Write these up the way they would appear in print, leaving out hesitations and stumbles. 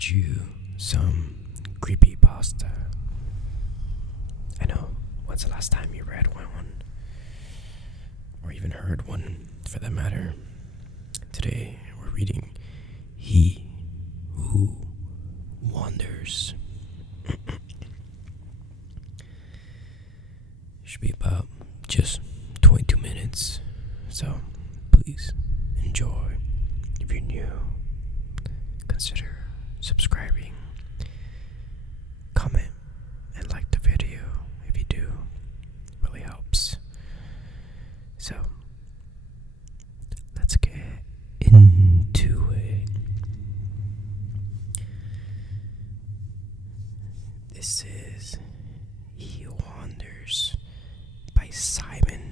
read you some creepypasta. I know, when's the last time you read one? Or even heard one, for that matter? Today, we're reading He Who Wanders. Should be about just 22 minutes, so please enjoy. If you're new, consider subscribing, comment, and like the video. If you do, really helps. So, let's get into it. This is He Wanders by Simonian.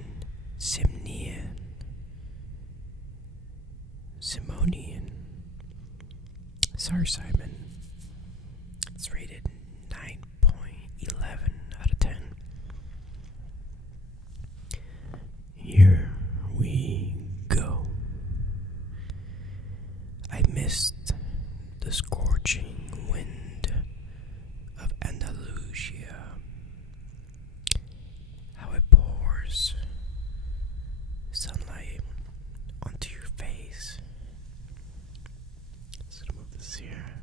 Sorry, Simon. It's rated 9.11 out of 10. Here we go. I missed the scorching wind of Andalusia, how it pours sunlight onto your face. Just gonna move this here.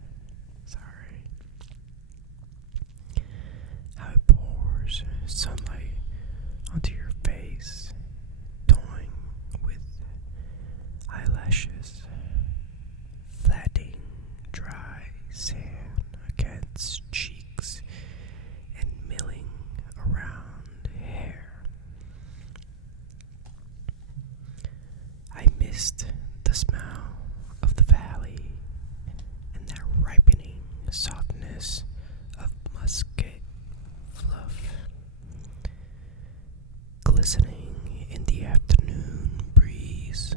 Sorry. How it pours sunlight onto your face, toying with eyelashes, flattening dry sand against cheeks, and milling around hair. I missed the smell of the valley and that ripening softness of musket fluff, glistening in the afternoon breeze.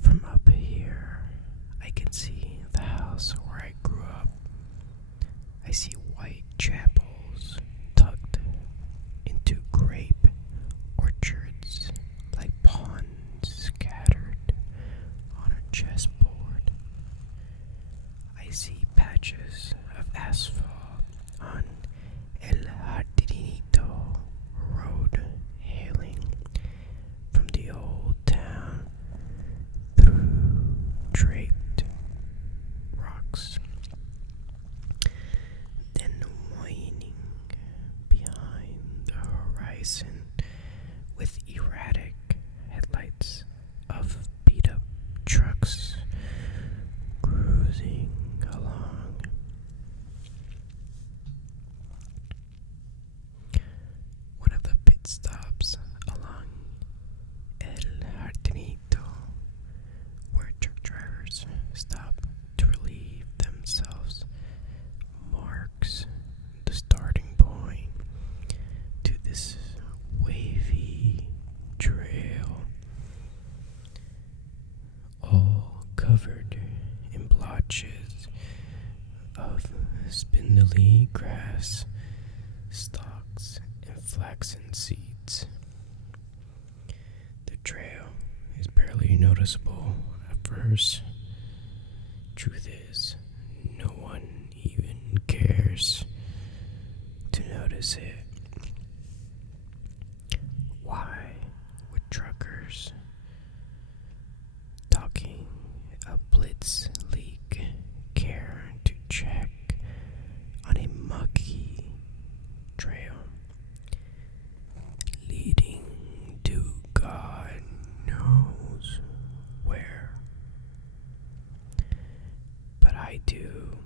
From up here, I can see the house where I grew up. I see white chapels tucked into grape orchards like pawns scattered on a chessboard. I see patches of asphalt on El Jardinito road hailing from the old town through draped rocks, then waning behind the horizon with erratic headlights of beat-up trucks cruising along. One of the pit stops along El Jardinito, where truck drivers stop to relieve themselves, marks the starting point to this wavy trail, all covered in blotches of spindly grass stalks and flaxen seeds. The trail is barely noticeable at first. Truth is, no one even cares to notice it. Why would truckers talking a blitz leak care to check on a mucky trail leading to God knows where? But I do.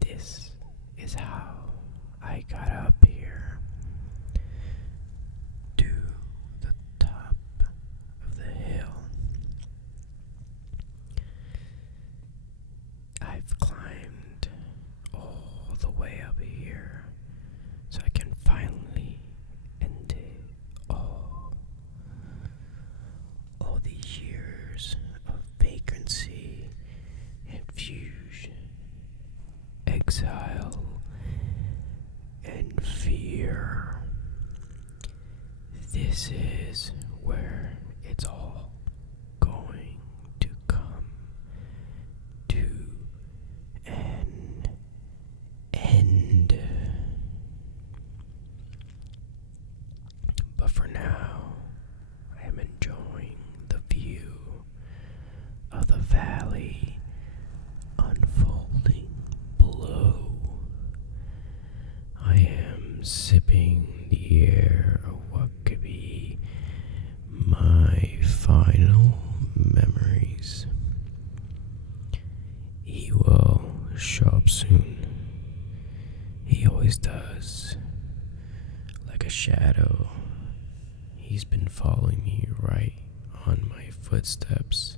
This is how I got up here, to the top of the hill. I've climbed all the way up here so I can finally end it all. All the years of vacancy and fusion, exile and fear. This is where it's all going to come sipping the air of what could be my final memories. He will show up soon. He always does. Like a shadow, he's been following me right on my footsteps.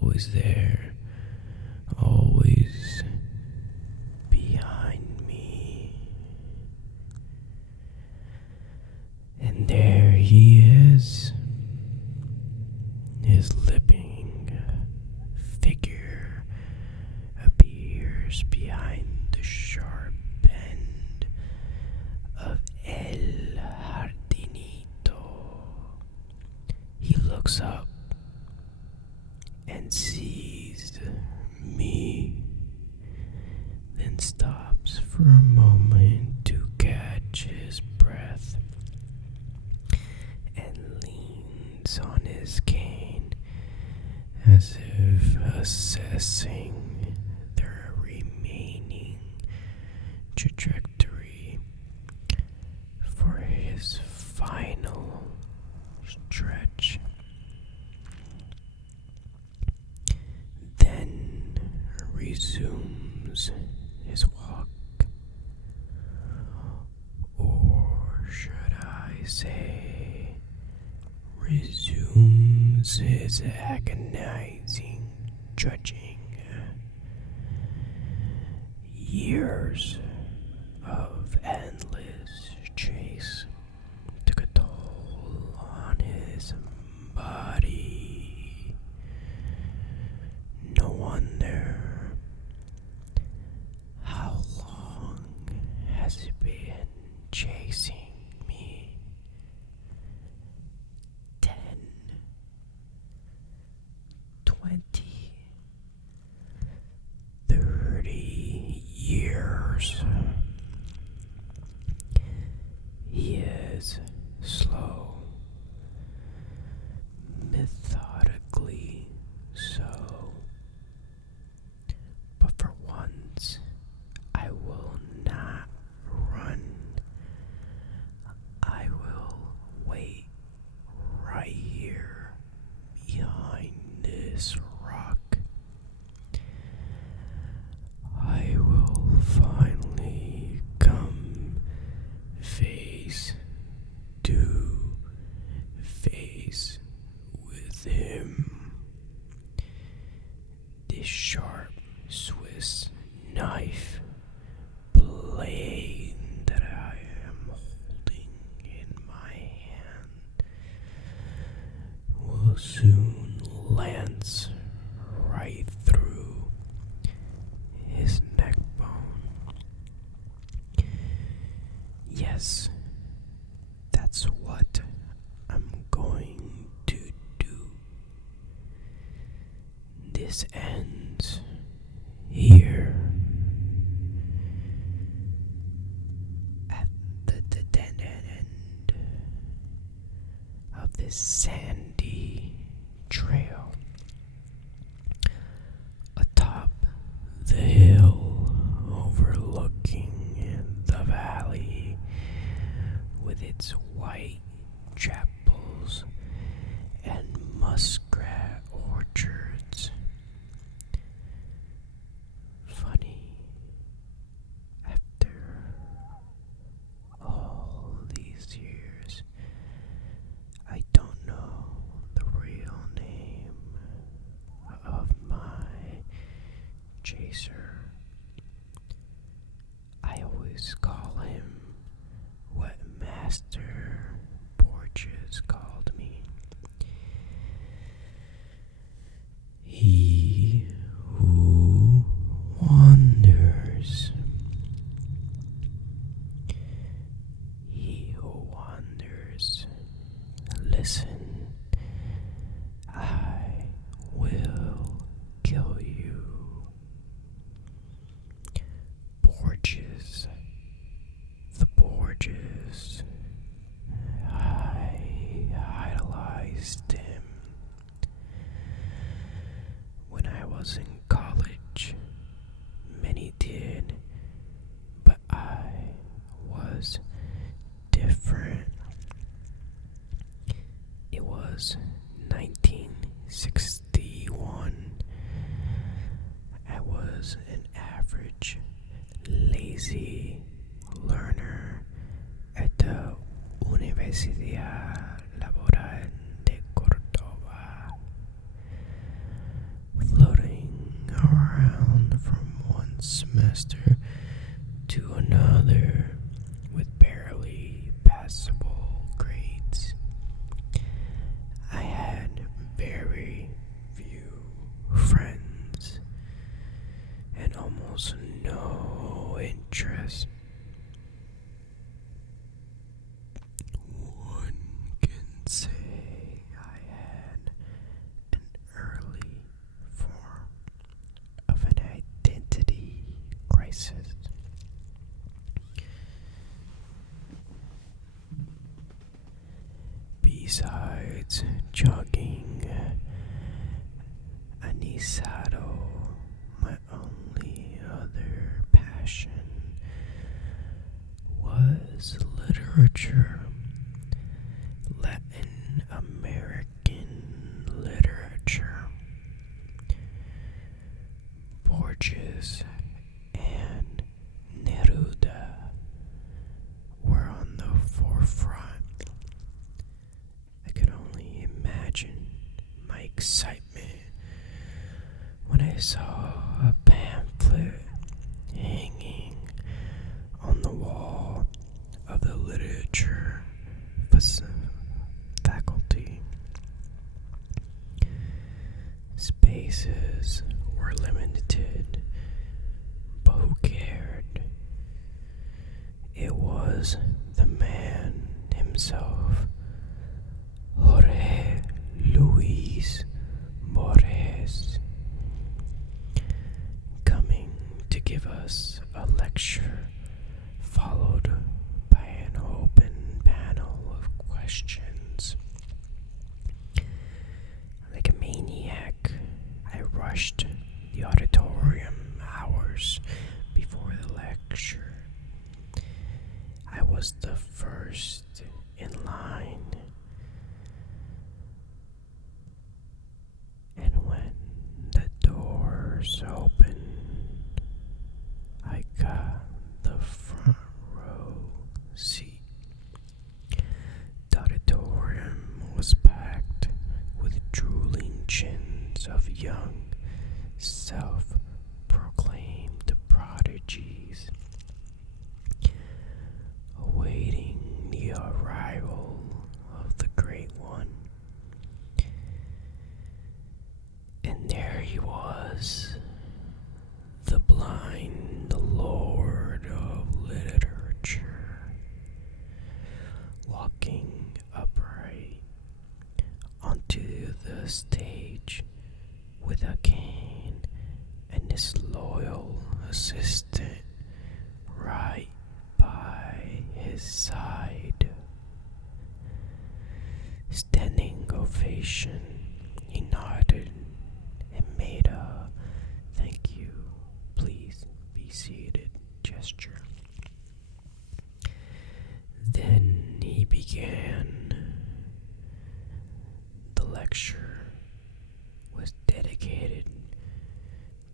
Always there. Always behind me. And there he is. His lipping figure appears behind the sharp bend of El Jardinito. He looks up and sees me, then stops for a moment to catch his breath and leans on his cane as if assessing their remaining trajectory for his final stretch. Then resumes his walk, or should I say, resumes his agonizing trudging. Years of endless chase took a toll on his body. No wonder. How long has he been chasing me? 10, 20, 30 years. He is slow, methodically so. But for once, I will not run. I will wait right here behind this rock. I will finally come face to face with him. This sharp Swiss knife blade that I am holding in my hand will soon lance right through his neck bone. Yes, that's what I'm going to do. This ends here at the dead end of this sandy trail atop the hill overlooking the valley with its white chapels and muskrat orchards. Funny, after all these years, I don't know the real name of my chaser. I always call him Wet Master Universidad Laboral de Córdoba, floating around from one semester to another with barely passable grades. I had very few friends and almost no interest. One can say I had an early form of an identity crisis. Besides jogging, anisado, my only other passion was literature, Latin American literature. Borges and Neruda were on the forefront. I could only imagine my excitement when I saw a pamphlet hanging on the wall of the literature faculty. Spaces were limited, but who cared? It was the man himself, Jorge Luis Borges, coming to give us a lecture, followed by an open panel of questions. Like a maniac, I rushed the auditorium hours before the lecture. I was the first in line. And when the doors opened, I got the front row seat. The auditorium was packed with drooling chins of young, self-proclaimed prodigies, awaiting the arrival of the Great One. And there he was, the blind lord of literature, walking upright onto the stage with a cane and his loyal assistant right by his side. Standing ovation, he nodded and made a "thank you, please be seated" gesture. Then he began. The lecture was dedicated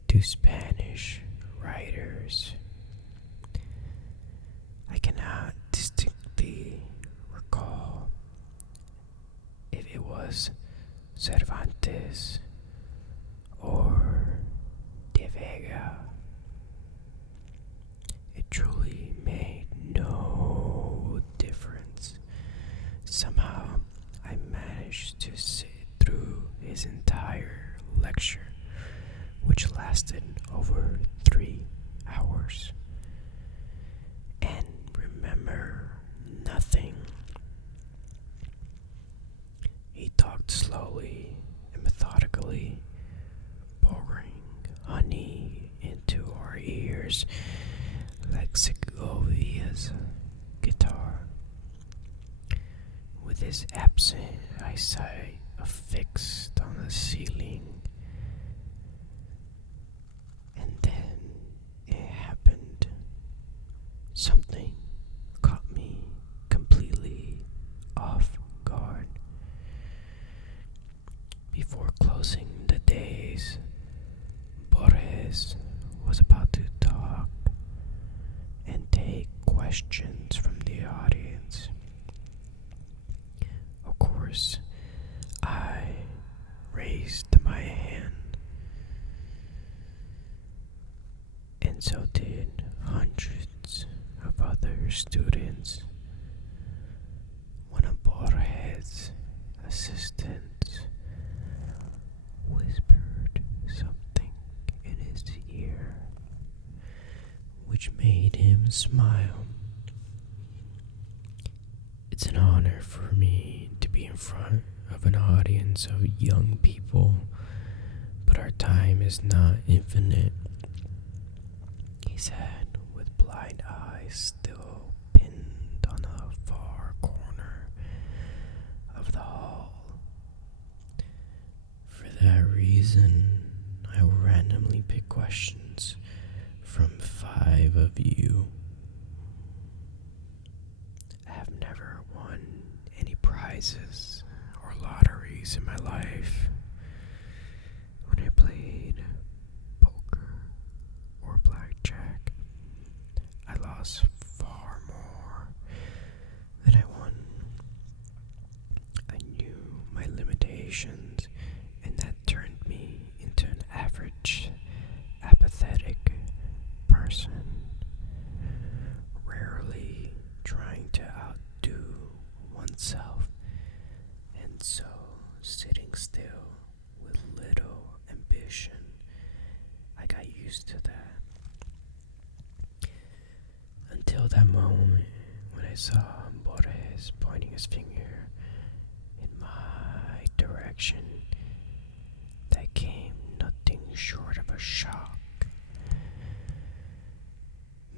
to Spanish writers. I cannot distinctly recall if it was Cervantes or De Vega. It truly made no difference. Somehow I managed to sit through his entire lecture, which lasted over 3 hours, and remember nothing. He talked slowly and methodically, pouring honey into our ears like Segovia's guitar. With his absent eyesight affixed on the ceiling. And then it happened. Something caught me completely off guard. Before closing the days, Borges was about to talk and take questions from the audience. other students. One of Borges' assistants whispered something in his ear, which made him smile. It's an honor for me to be in front of an audience of young people, but our time is not infinite, he said, with blind eyes still pinned on a far corner of the hall. For that reason, I will randomly pick questions from 5 of you. I have never won any prizes or lotteries in my life. When I played poker or blackjack, I lost far more than I won. I knew my limitations, and that turned me into an average, apathetic person, rarely trying to outdo oneself, and so sitting still with little ambition. I got used to that. Until that moment when I saw Borges pointing his finger in my direction, that came nothing short of a shock.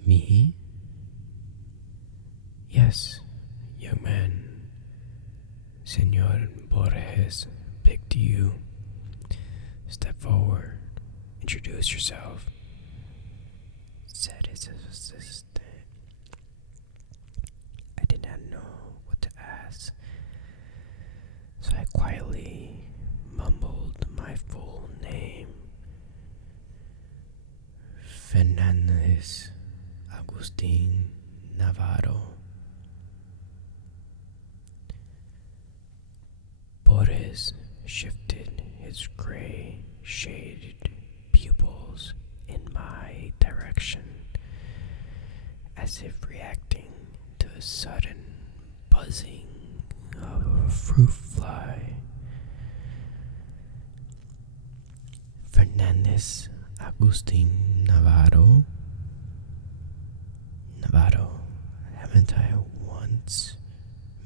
Me? Yes, young man. Senor Borges picked you. Step forward. Introduce yourself, said his assistant. I did not know what to ask, so I quietly mumbled my full name. Fernandez Agustin Navarro. Borges shifted his gray shaded pupils in my direction, as if reacting to a sudden buzzing of a fruit fly. Fernandez Agustin Navarro. Navarro, haven't I once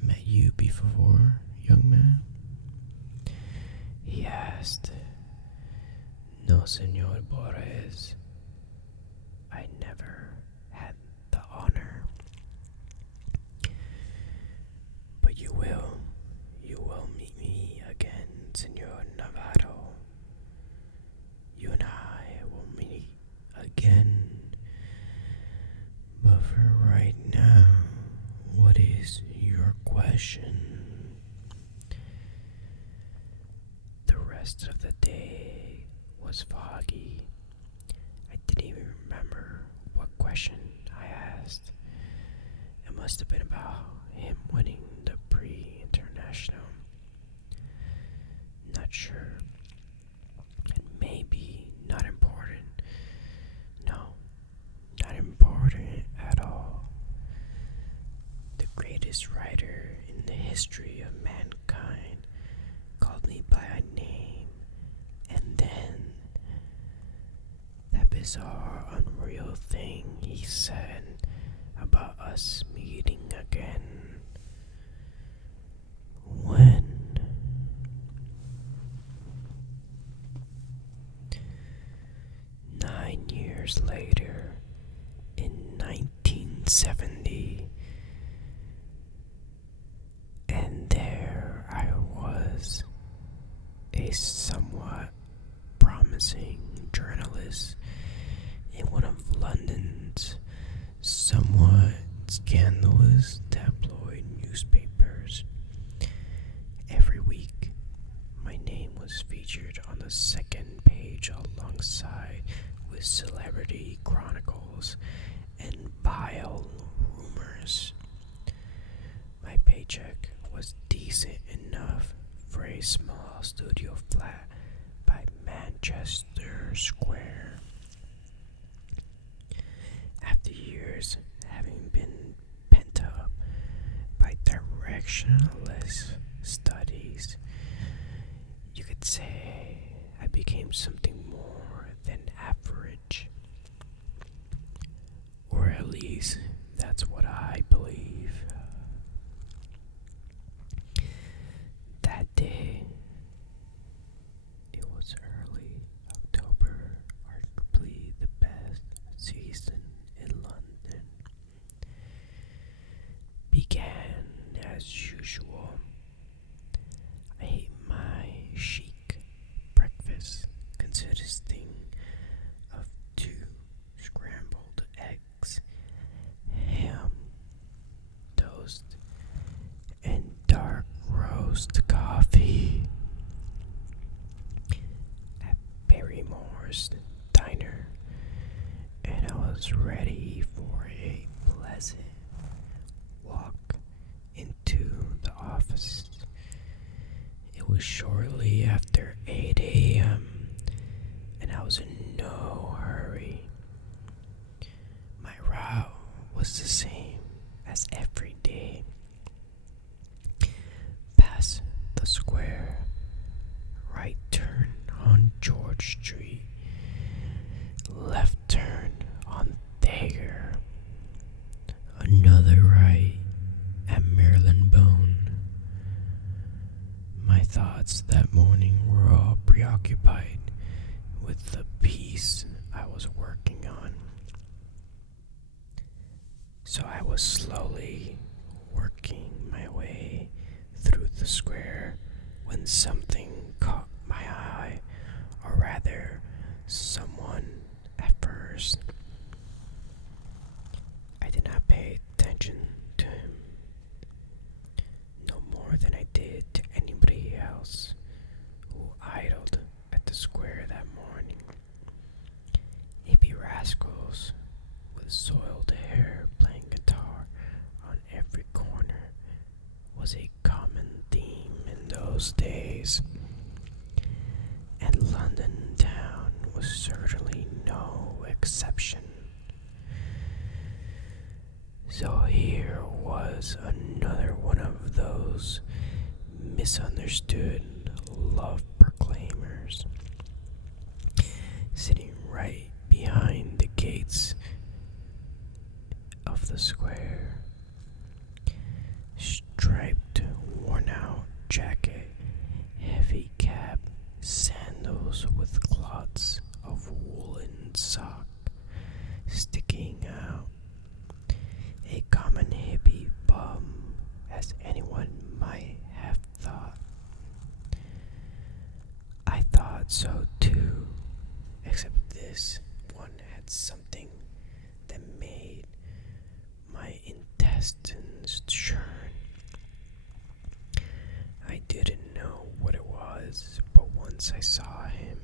met you before, young man? He asked. No, Senor Borges. I never had the honor. But you will. You will meet me again, Senor Navarro. You and I will meet again. But for right now, what is your question? The rest of the day was foggy. I didn't even remember what question I asked. It must have been about him winning the pre-international. Not sure. And maybe not important. No, not important at all. The greatest writer in the history of mankind called me by a name, and then that bizarre, unreal thing he said about us meeting again. When? 9 years later, in 1970, and there I was, a somewhat promising journalist in one of London's somewhat scandalous tabloid newspapers. Every week, my name was featured on the second page alongside with celebrity chronicles and vile rumors. My paycheck was decent enough for a small studio flat by Manchester Square. After years having been intersectionalist studies, you could say I became something more than average. Or at least that's what I believe. That day, it was early October, arguably the best season in London, began as usual. I ate my chic breakfast consisting of 2 scrambled eggs, ham, toast, and dark roast coffee at Barrymore's diner, and I was ready for a pleasant walk into the office. It was shortly after 8 a.m., and I was in no hurry. My route was the same as every day. Past the square, right turn on George Street, left turn on Thayer, another right at Marylebone. My thoughts that morning were all preoccupied with the piece I was working on. So I was slowly working my way through the square when something caught my eye, or rather, someone at first. I did not pay attention to him, no more than I did to anybody else who idled at the square that morning. Hippie rascals with soiled hair playing guitar on every corner was a common theme in those days, and London town was certainly no exception. So here was another one of those misunderstood love proclaimers, sitting right behind the gates of the square. Striped, worn-out jacket, heavy cap, sandals with clots of woolen sock sticking out. A common hippie bum, as anyone might have thought. I thought so too, except this one had something that made my intestines churn. I didn't know what it was, but once I saw him,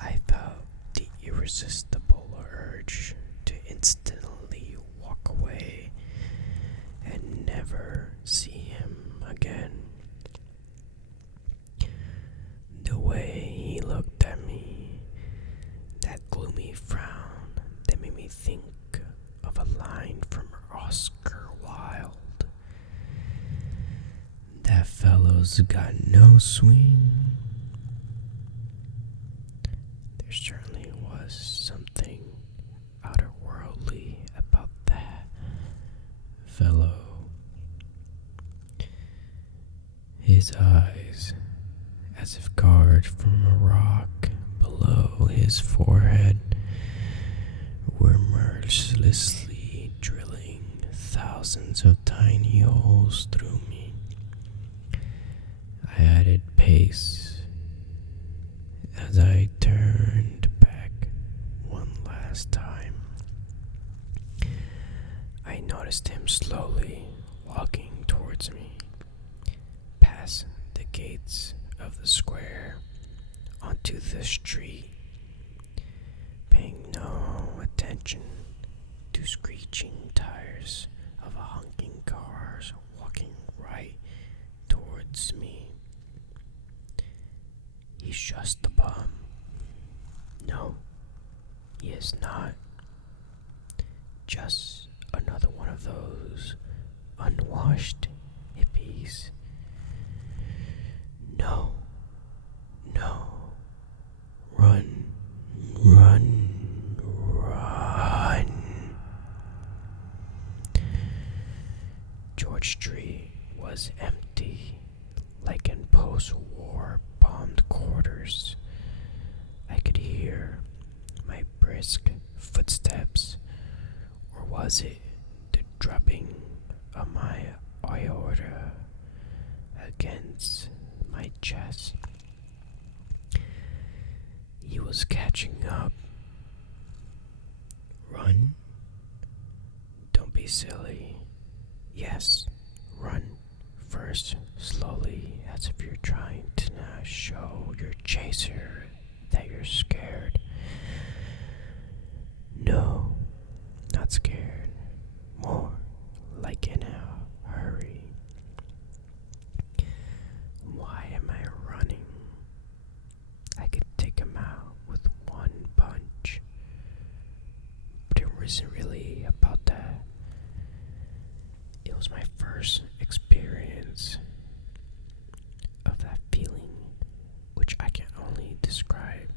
I felt the irresistible urge to instantly walk away and never see him again. The way he looked at me, that gloomy frown that made me think of a line from Oscar Wilde. That fellow's got no swing. There certainly was something outerworldly about that fellow. His eyes, as if carved from a rock below his forehead, were mercilessly drilling thousands of tiny holes through me. I added pace as I turned back one last time. I noticed him slowly walking towards me, past the gates of the square, onto the street, paying no attention to screeching tires of a honking cars walking right towards me. He's just a bum. No, he is not. Just another one of those unwashed hippies. George Street was empty, like in post-war bombed quarters. I could hear my brisk footsteps, or was it the drubbing of my aorta against my chest? He was catching up. Run? Don't be silly. Yes, run. First, slowly, as if you're trying to now show your chaser that you're scared. No, not scared. More like in a hurry. Why am I running? I could take him out with one punch. But it wasn't really about that. It was my first experience of that feeling, which I can only describe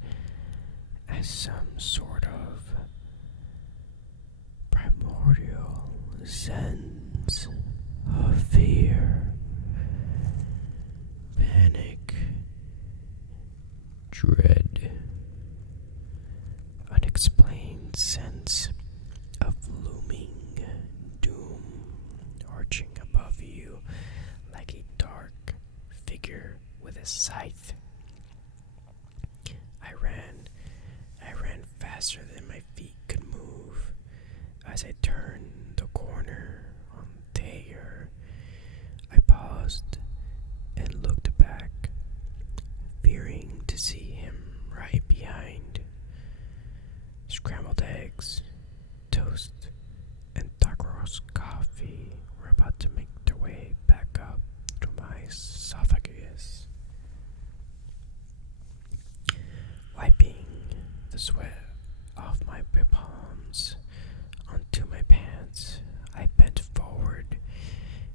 as some sort of primordial sense of fear, panic, dread, unexplained sense of looming doom arching above you like a dark figure with a scythe. I ran faster than my feet could move. As I turned the corner on Thayer, I paused and looked back, fearing to see him right behind. Scrambled eggs, toast, and dark roast coffee were about to make their way back up to my esophagus. Wiping the sweat off my palms onto my pants, I bent forward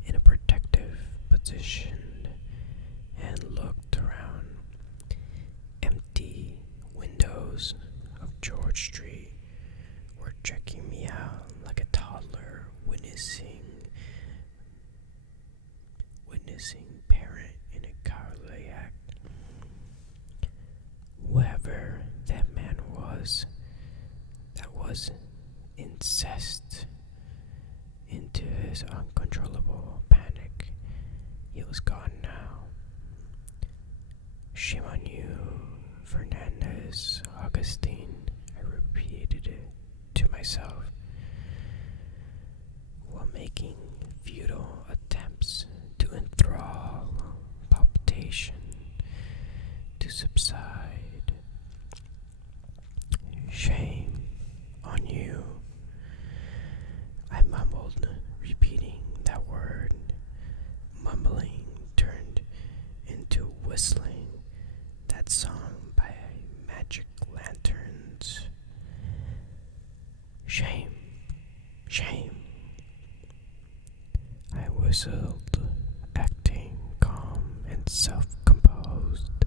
in a protective position and looked around. Empty windows of George Street were checking me out like a toddler witnessing parent in a cowardly act. Whoever that man was, that was incensed into his uncontrollable panic. He was gone now. Shame on you, Fernandez Augustine, I repeated it to myself, while making futile attempts to enthrall palpitation to subside. Shame on you, I mumbled, repeating that word. Mumbling turned into whistling that song by magic lanterns. Shame, shame. I whistled, acting calm and self-composed.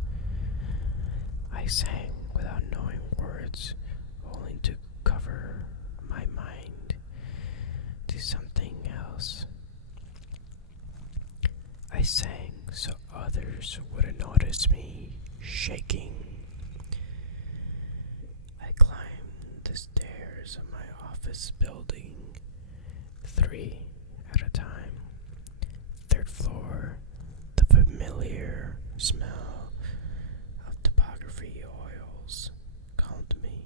I sang without knowing words, only to cover my mind to something else. I sang so others wouldn't notice me shaking. I climbed the stairs of my office building, 3 at a time. 3rd floor, the familiar smell of topography oils called me.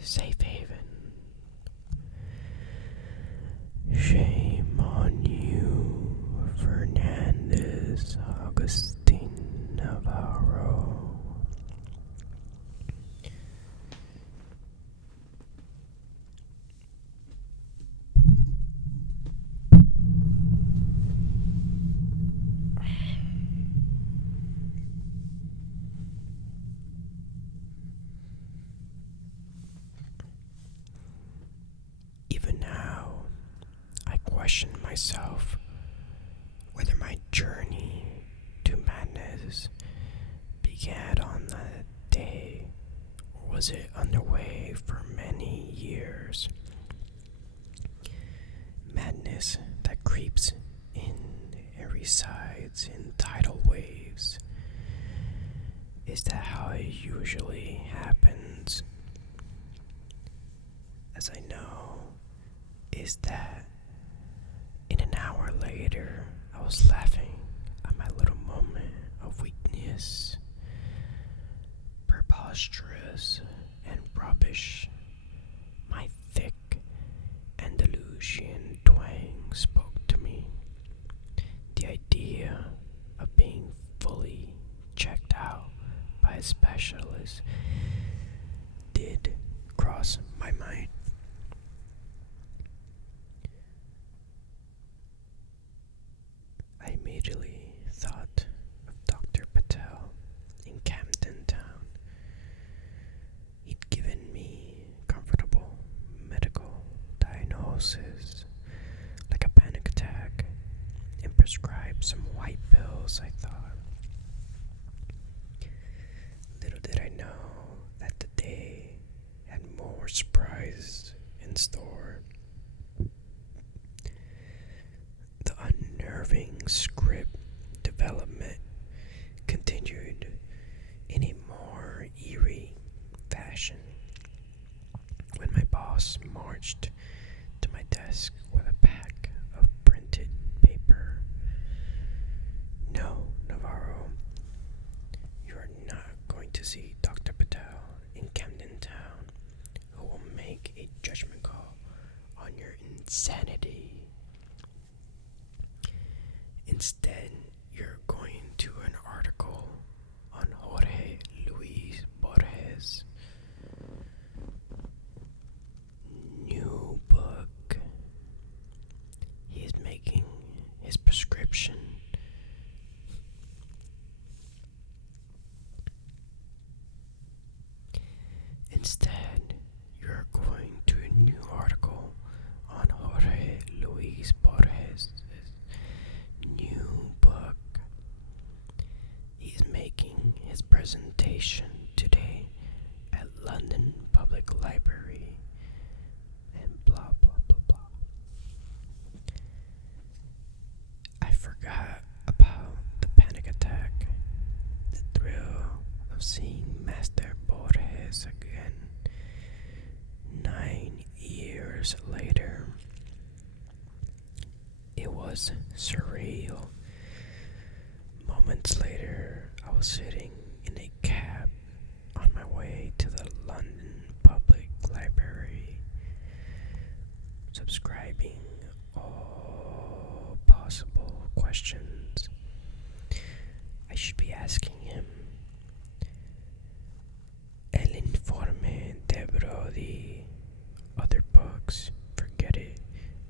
Safe haven. Shame on you, Fernandez Augustine Navarro. Even now, I question myself whether my journey to madness began on that day, or was it underway for many years? Madness creeps in and resides in tidal waves. Is that how it usually happens? As I know, is that in an hour later, I was laughing at my little moment of weakness, preposterous and rubbish. My thick Andalusian twang spoke to me. The idea of being fully checked out by a specialist did cross my mind. I immediately thought of Dr. Patel in Camden Town. He'd given me comfortable medical diagnosis, like a panic attack, and prescribed some white pills, I thought. Little did I know that the day had more surprises in store. The unnerving script development continued in a more eerie fashion when my boss marched to my desk with a pack of printed paper. No, Navarro, you are not going to see Dr. Patel in Camden Town, who will make a judgment call on your insanity. Instead, you're going to an article on Jorge Luis Borges' new book. He is making his prescription. Instead, you're going to a new article on Jorge Luis Borges' new book. He is making his presentation today at London Public Library, and blah blah blah blah. I forgot about the panic attack, the thrill of seeing Master Borges again 9 years later. It was surreal. Moments later, I was sitting in a cab on my way to the London Public Library, subscribing all possible questions I should be asking him. El Informe de Brody. Other books, forget it.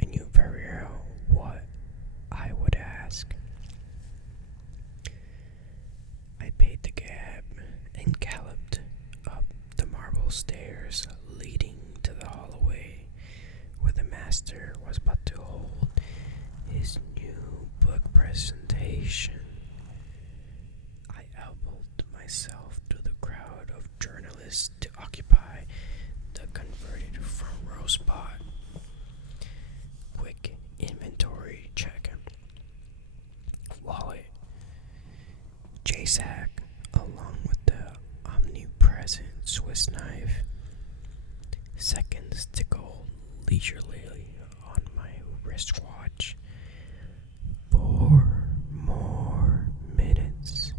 I knew very well what I would ask. I paid the cab and galloped up the marble stairs leading to the hallway where the master was about to hold his new book presentation. I elbowed myself through the crowd of journalists to occupy the converted front row spot. Quick inventory check. Wallet, J-Sack, along with the omnipresent Swiss knife. Seconds tickle leisurely on my wristwatch. 4 more minutes.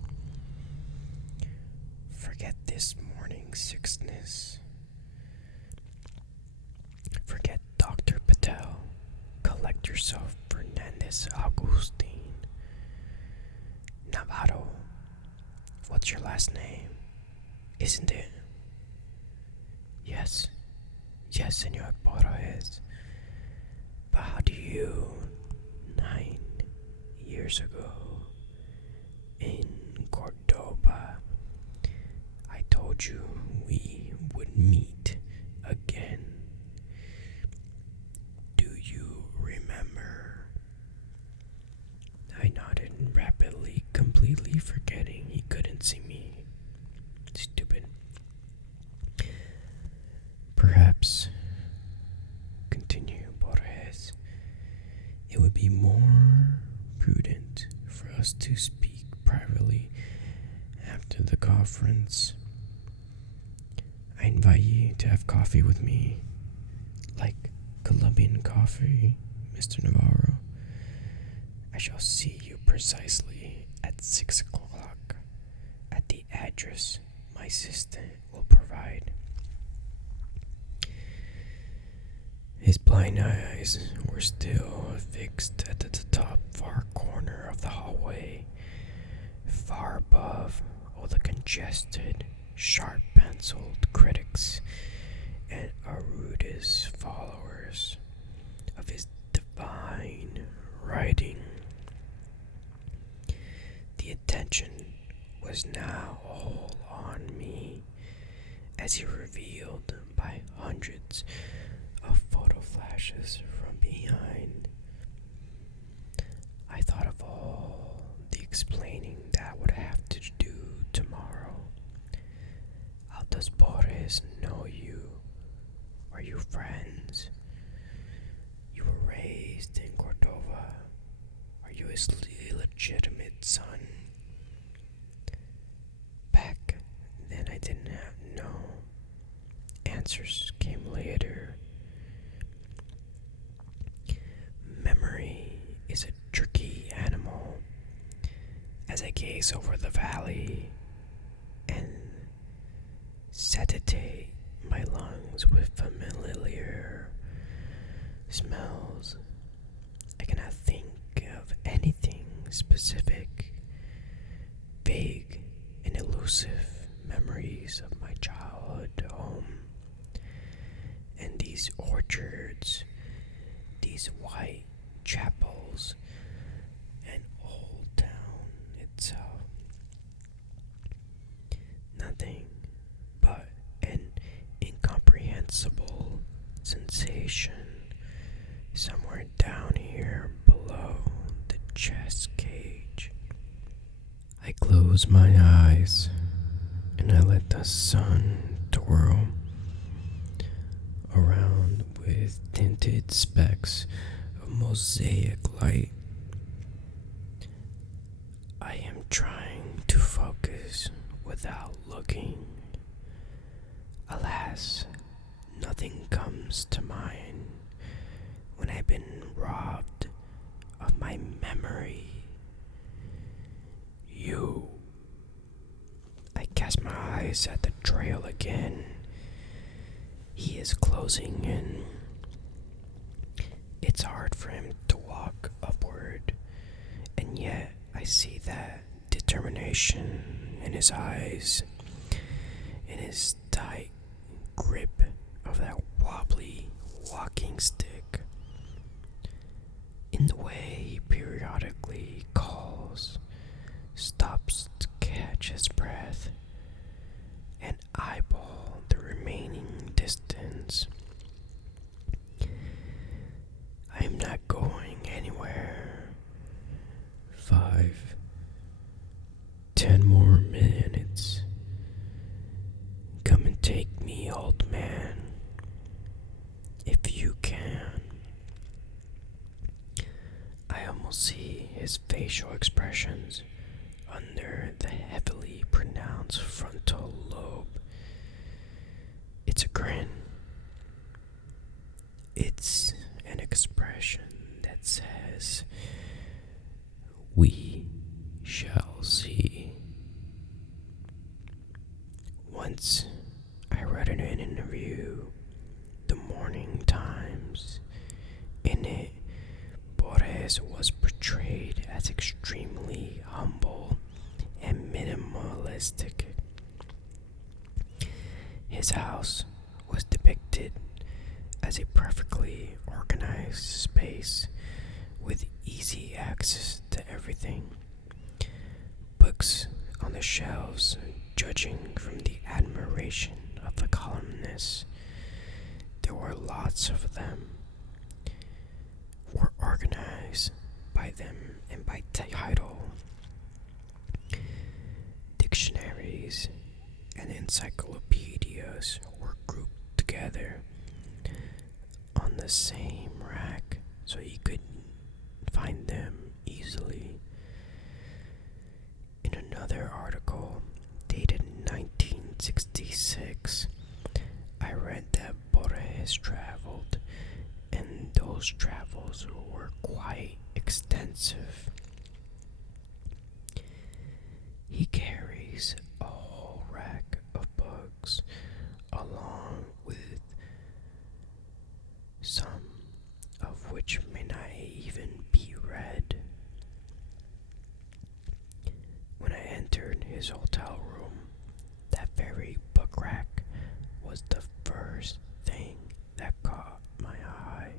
Forget this morning's sickness. Forget Dr. Patel. Collect yourself, Fernandez Augustine. Navarro. What's your last name? Isn't it? Yes. Yes, Senor Borges. But how do you, 9 years ago, in Cordoba, I told you we would meet again. Do you remember? I nodded rapidly, completely forgetting he couldn't see me. Stupid. Perhaps, continue Borges, it it would be more prudent for us to speak privately after the conference. I invite you to have coffee with me, like Colombian coffee, Mr. Navarro. I shall see you precisely at 6 o'clock at the address my assistant will provide. His blind eyes were still fixed at the top far corner of the hallway, far above all the congested, sharp-penciled critics and erudite followers of his divine writing. The attention was now all on me, as he revealed by hundreds of photo flashes from behind. I thought of all the explaining that I would have to do tomorrow. How does Boris know you? Are you friends? You were raised in Cordova. Are you his illegitimate son? Back then I didn't know. Answers came later. Memory is a tricky animal. As I gaze over the valley and saturate my lungs with familiar smells, I cannot think of anything specific. Vague and elusive memories of my childhood home and these orchards, these white chapels, and Old Town itself. Nothing but an incomprehensible sensation somewhere down here below the chest cage. I close my eyes and I let the sun twirl around with tinted specks of mosaic light. I am trying to focus without looking. Alas, nothing comes to mind when I've been robbed of my memory. You. I cast my eyes at the trail again. He is closing in. It's hard for him to walk upward, and yet I see that determination in his eyes, in his tight grip of that wobbly walking stick, in the way he periodically calls, stops to catch his breath, and eyeball the remaining distance. I am not going anywhere. 5, 10 more minutes. Come and take me, old man, if you can. I almost see his facial expressions under the heavily pronounced frontal lobe. It's a grin. It's an expression that says, "We shall see." Once I read in an interview, the Morning Times. In it, Borges was portrayed as extremely humble and minimalistic. His house was depicted as a perfectly organized space with easy access to everything. Books on the shelves, judging from the admiration of the columnists, there were lots of them, were organized by them and by title. Dictionaries and encyclopedias were grouped together on the same rack, so you could find them easily. In another article dated 1966, I read that Borges traveled, and those travels were quite extensive. He carries a whole rack of books, along with some of which may not even be read. When I entered his hotel room, that very book rack was the first thing that caught my eye.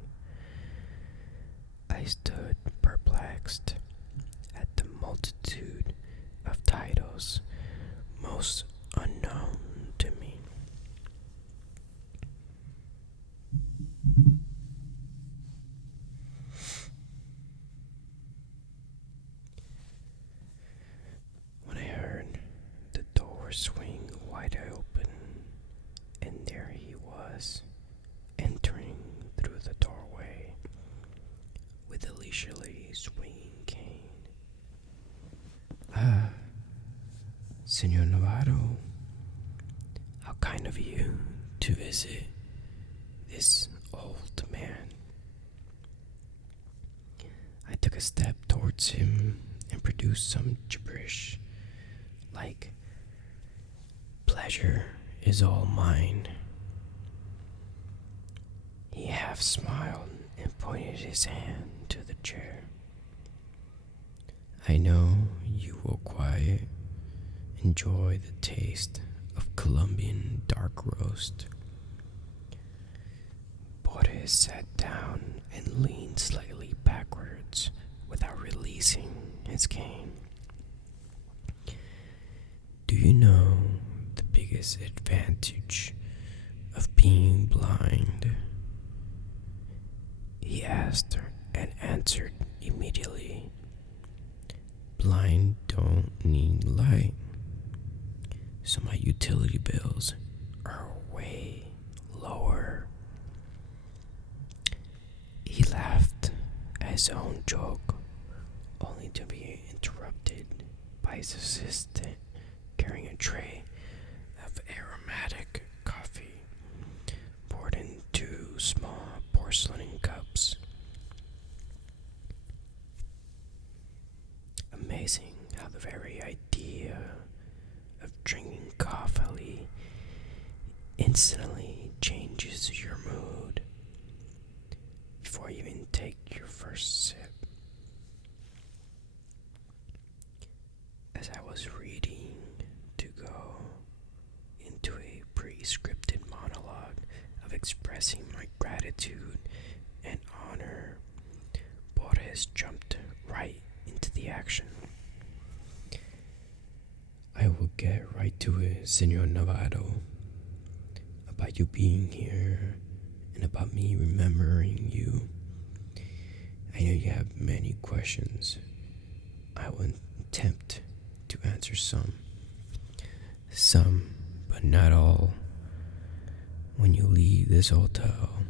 I stood perplexed at the multitude of titles most unknown to me. When I heard the door swing wide open, and there he was, entering through the doorway with a leisurely swinging cane. "Ah, Senor Navarro, how kind of you to visit this old man." I took a step towards him and produced some gibberish, like, "Pleasure is all mine." He half smiled and pointed his hand to the chair. "I know you will quite enjoy the taste of Colombian dark roast." Borges sat down and leaned slightly backwards without releasing his cane. "Do you know the biggest advantage of being blind?" he asked and answered immediately. "Blind don't need light, so my utility bills are way lower." He laughed at his own joke, only to be interrupted by his assistant carrying a tray of aromatic coffee poured in 2 small porcelain cups. Amazing how the very idea of drinking coffee instantly changes your mood before you even take your first sip. As I was reading to go into a pre-scripted monologue of expressing my gratitude and honor, Borges jumped right into the action. "I will get right to it, Senor Navarro. About you being here and about me remembering you. I know you have many questions. I will attempt to answer some, but not all. When you leave this hotel,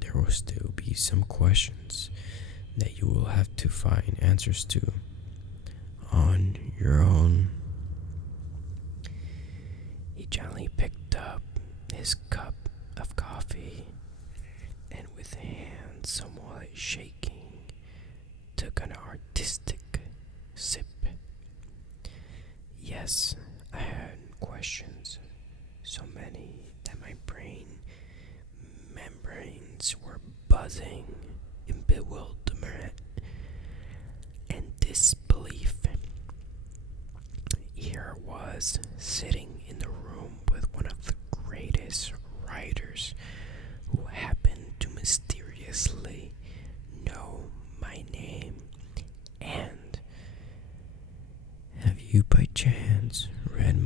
there will still be some questions that you will have to find answers to on your own." He gently picked up his cup of coffee and, with hands somewhat shaking, took an artistic sip. Yes, I had questions, so many that my brain membranes were buzzing in bewilderment and disbelief. Here I was, sitting in the room with one of the greatest writers who happened to mysteriously know my name. And have you by chance read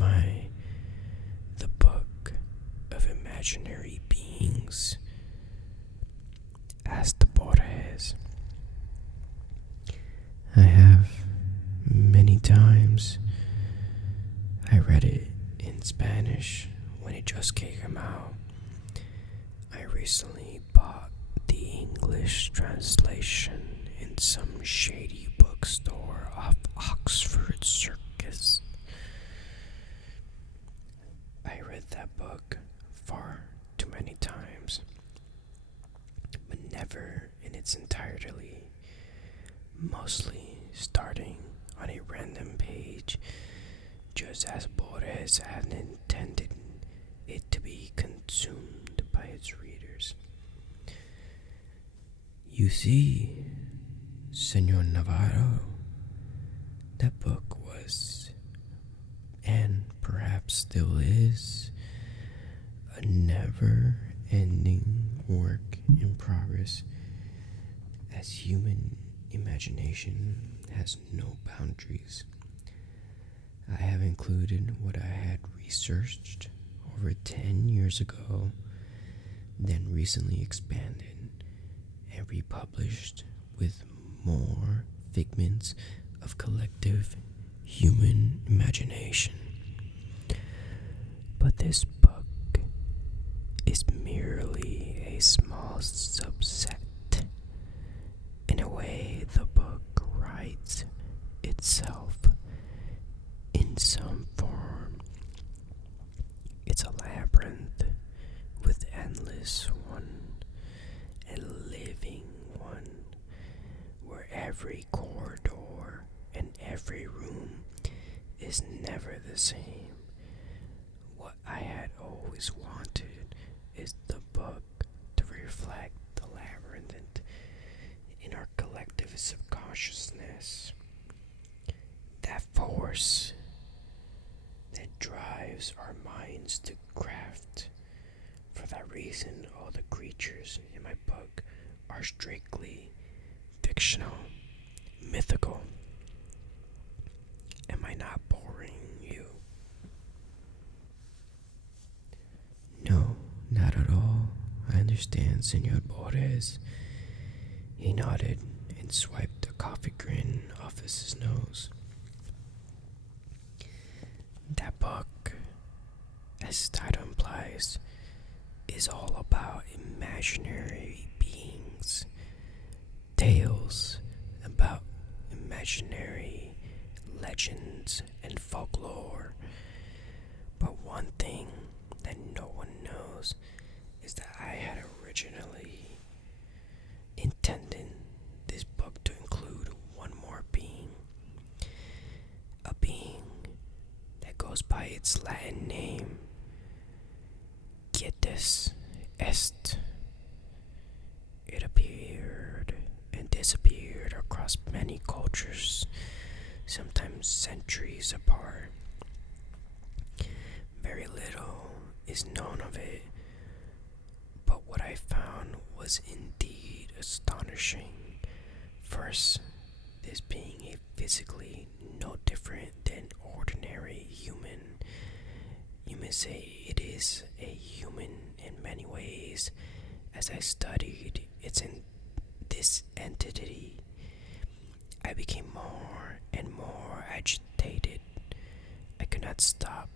the book of imaginary beings? Asked Borges. "I have many times. I read it in Spanish when it just came out. I recently bought the English translation in some shady bookstore off Oxford Circus. I read that book far too many times, but never in its entirety, mostly starting on a random page, just as Borges had intended it to be consumed by its readers. You see, Senor Navarro, that book was, and perhaps still is, a never-ending work in progress, as human imagination has no boundaries. I have included what I had researched over 10 years ago, then recently expanded and republished with more figments of collective human imagination. But this book is merely a small subset. In a way, the book writes itself in some form. It's a labyrinth with endless one, a living one, where every corridor and every room is never the same. What I had always wanted is the book to reflect the labyrinth in our collective subconsciousness. That force that drives our minds to craft. For that reason, all the creatures in my book are strictly fictional, mythical. Am I not boring you? No, not at all. I understand, Senor Borges. He nodded and swiped a coffee grin off his nose. That book, as the title implies, is all about imaginary beings, tales about imaginary legends and folklore. But one thing that no one knows is that I had originally intended this book to include one more being, a being that goes by its Latin name, Quietus est. It appeared and disappeared across many cultures, sometimes centuries apart. Very little is known of it, but what I found was indeed astonishing. First, this being a physically no different than ordinary human. You may say it is a human in many ways. As I studied this entity, I became more and more agitated. I could not stop.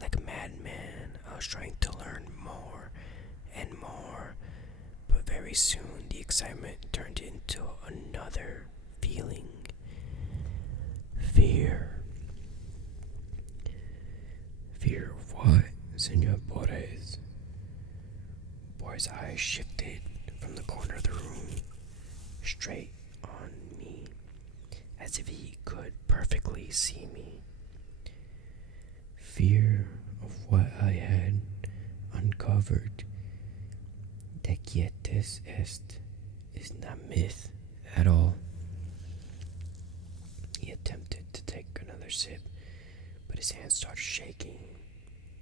Like a madman, I was trying to learn more and more, but very soon the excitement turned into another feeling. Fear. Fear of what, Senor Borges? Borges' eyes shifted from the corner of the room straight on me, as if he could perfectly see me. Fear of what I had uncovered. That Quietus est is not myth at all. He attempted to take another sip, but his hand started shaking,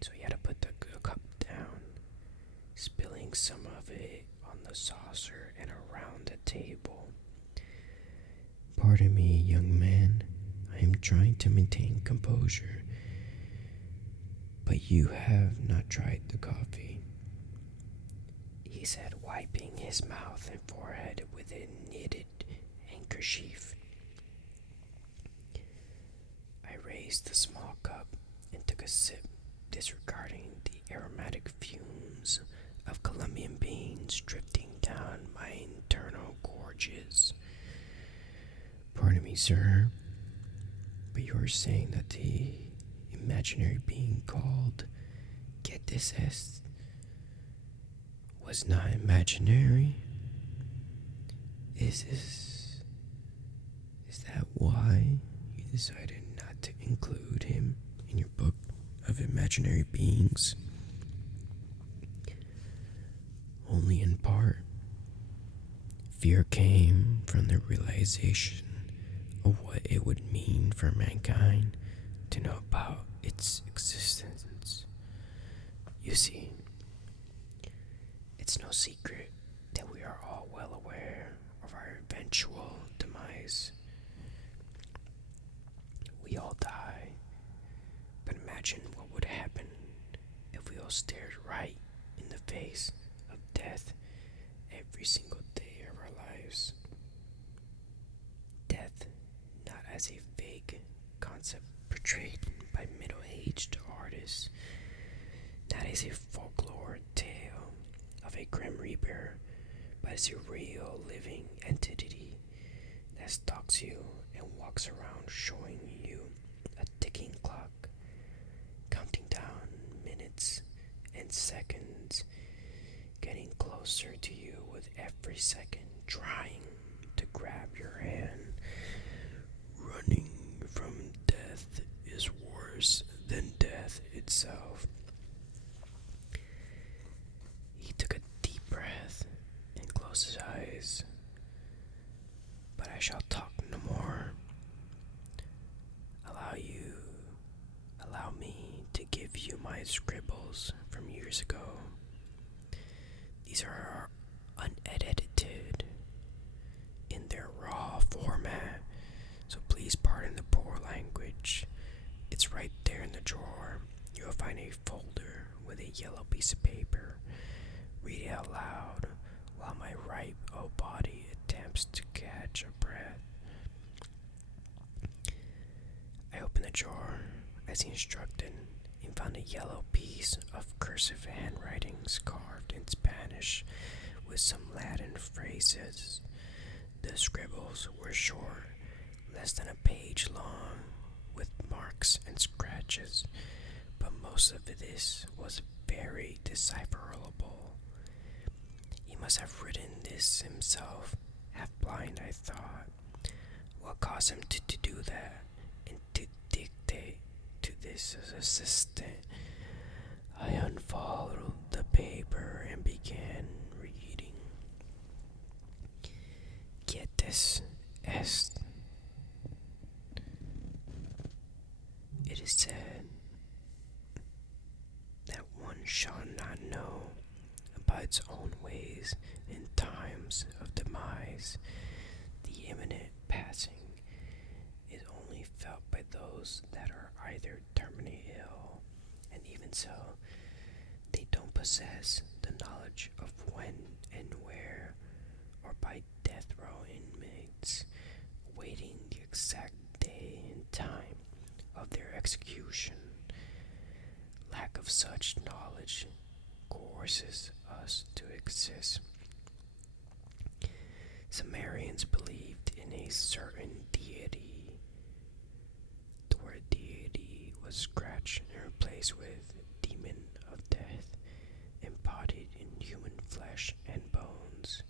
so he had to put the cup down, spilling some of it on the saucer and around the table. Pardon me, young man. I am trying to maintain composure. But you have not tried the coffee, he said, wiping his mouth and forehead with a knitted handkerchief. I raised the small cup and took a sip, disregarding the aromatic fumes of Colombian beans drifting down my internal gorges. me, sir, but you're saying that the imaginary being called Get This Est was not imaginary? Is that why you decided not to include him in your book of imaginary beings? Only in part. Fear came from the realization of what it would mean for mankind to know about its existence. You see, it's no secret that we are all well aware of our eventual demise. We all die, but imagine what would happen if we all stared right in the face of death every single day of our lives. Death not as a vague concept portrayed by middle-aged artists, not as a folklore tale of a grim reaper, but as a real living entity that stalks you and walks around showing you a ticking clock, counting down minutes and seconds, getting closer to you with every second, trying to grab your hand. Running from death is worse than death itself. He took a deep breath and closed his eyes. But I shall talk no more. Allow me to give you my scribbles from years ago. These are unedited in their raw format, so please pardon the poor language. It's right there in the drawer. You'll find a folder with a yellow piece of paper. Read it out loud while my ripe old body attempts to catch a breath. I opened the drawer as he instructed and found a yellow piece of cursive handwritings carved in Spanish with some Latin phrases. The scribbles were short, less than a page long, with marks and scratches, but most of this was very decipherable. He must have written this himself, half blind, I thought. What caused him to do that and to dictate to this assistant? I unfolded the paper and began reading. Get this est. It is said that one shall not know about its own ways in times of demise. The imminent passing is only felt by those that are either terminally ill, and even so, they don't possess the knowledge of when and where, or by death row inmates awaiting the exact day and time of their execution. Lack of such knowledge coerces us to exist. Sumerians believed in a certain deity. The word deity was scratched and replaced with demon of death, embodied in human flesh and bones,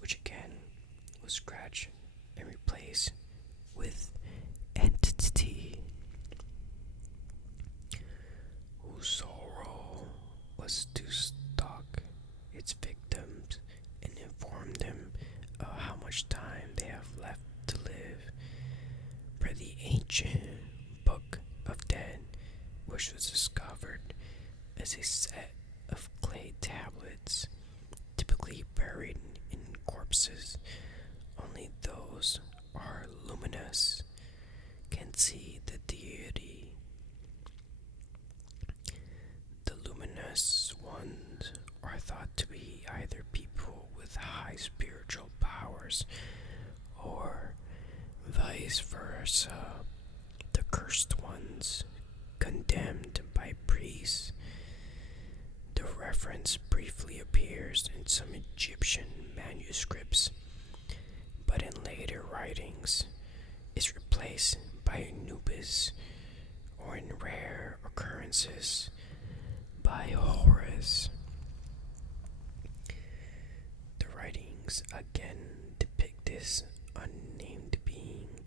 which again was scratched and replaced with entity, whose sole role was to stalk its victims and inform them of how much time they have left to live. Per the ancient Book of Dead, which was discovered as a set of clay tablets, typically buried in corpses, only those who are luminous can see the deity. The luminous ones are thought to be either people with high spiritual powers or vice versa, the cursed ones condemned by priests. The reference briefly appears in some Egyptian manuscripts, but in later writings, place by Anubis, or in rare occurrences by Horus. The writings again depict this unnamed being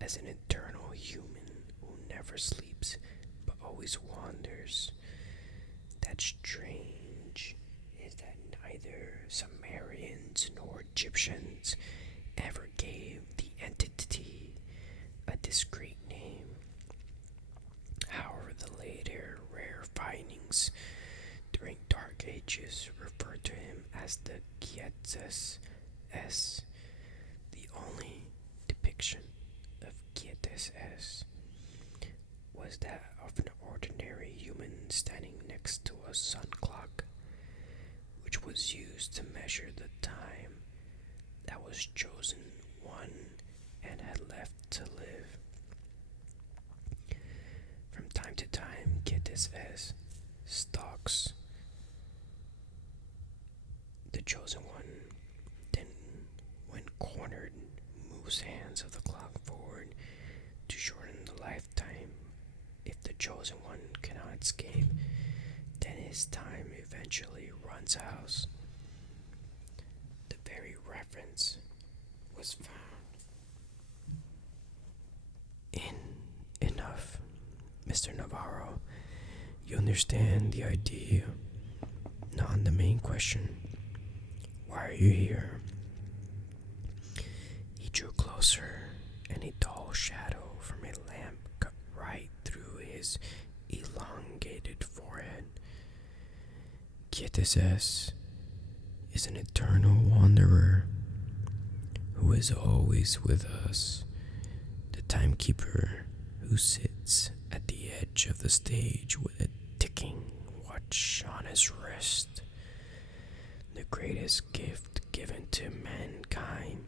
as an eternal human who never sleeps but always wanders. That's strange is that neither Sumerians nor Egyptians ever gave the entity a discrete name. However, the later rare findings during Dark Ages referred to him as the Gietes S. The only depiction of Gietes S was that of an ordinary human standing next to a sun clock, which was used to measure the time that was chosen one and had left to live. From time to time, Gietes S stalks the chosen one, then, when cornered, moves hands of the clock forward to shorten the lifetime. If the chosen one cannot escape, then his time eventually runs out. The very reference was found. Enough, Mr. Navarro. You understand the idea, not the main question. Why are you here? He drew closer, and a dull shadow from a lamp cut right through his elongated forehead. Gietes S is an eternal wanderer who is always with us, the timekeeper who sits at the edge of the stage with a ticking watch on his wrist. The greatest gift given to mankind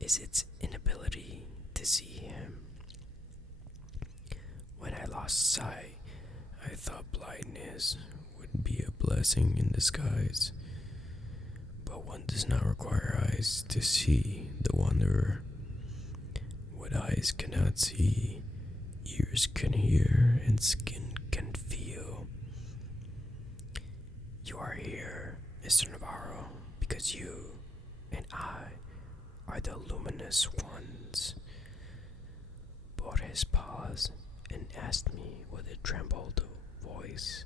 is its inability to see him. When I lost sight, I thought blindness would be a blessing in disguise. But one does not require eyes to see the wanderer. What eyes cannot see, ears can hear, and skin can feel. You are here, Mr. Navarro, because you and I are the luminous ones. Borges paused and asked me with a trembled voice,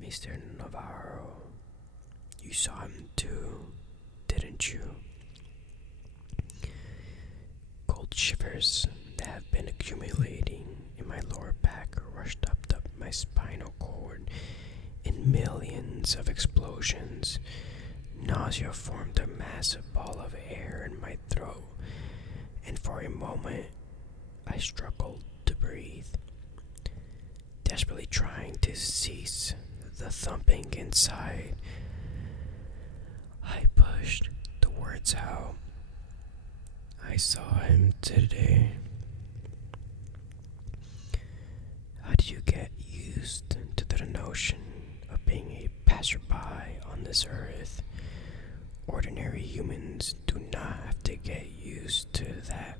Mr. Navarro, you saw him too, didn't you? Cold shivers that have been accumulating in my lower back rushed up my spinal cord in millions of explosions. Nausea formed a massive ball of air in my throat, and for a moment I struggled to breathe, desperately trying to cease the thumping inside. I pushed the words out. I saw him today. How do you get used to the notion of being a passerby on this earth? Ordinary humans do not have to get used to that.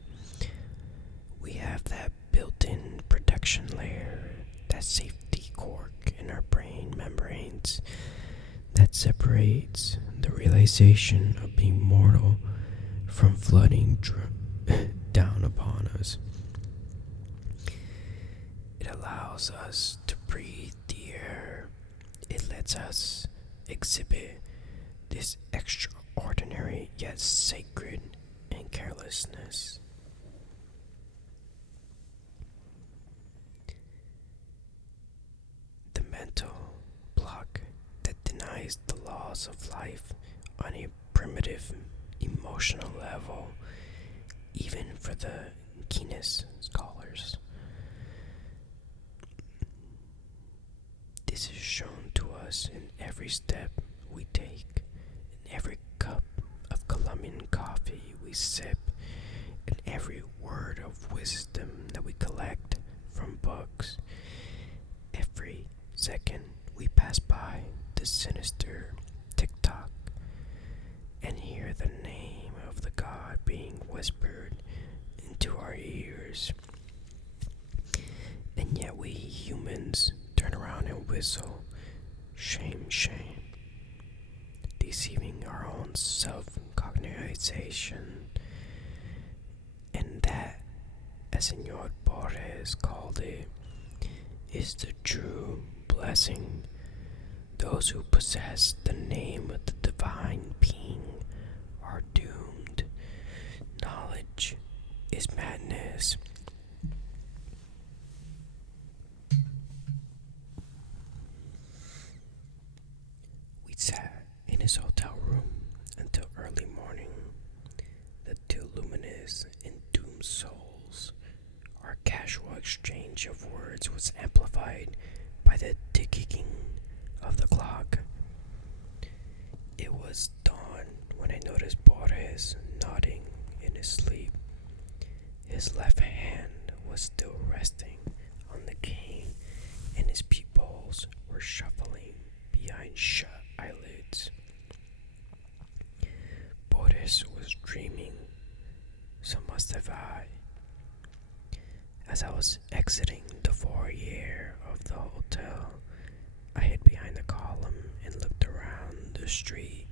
We have that built-in protection layer, that safety cork in our brain membranes that separates the realization of being mortal from flooding down upon us. It allows us to breathe the air. It lets us exhibit this extraordinary yet sacred and carelessness. The mental block that denies the laws of life on a primitive emotional level, even for the keenest scholars. This is shown to us in every step we take, in every cup of Colombian coffee we sip, in every word of wisdom that we collect from books. Every second we pass by the sinister tick-tock and hear the name of the god being whispered into to our ears. And yet we humans turn around and whistle, shame, shame, deceiving our own self-cognization. And that, as Senor Borges called it, is the true blessing. Those who possess the name of the divine being are doomed. Knowledge is madness. We sat in his hotel room until early morning. The two luminous and doomed souls. Our casual exchange of words was amplified by the ticking of the clock. It was dawn when I noticed Borges nodding in his sleep. His left hand was still resting on the cane, and his pupils were shuffling behind shut eyelids. Borges was dreaming, so must have I. As I was exiting the foyer of the hotel, I hid behind the column and looked around the street.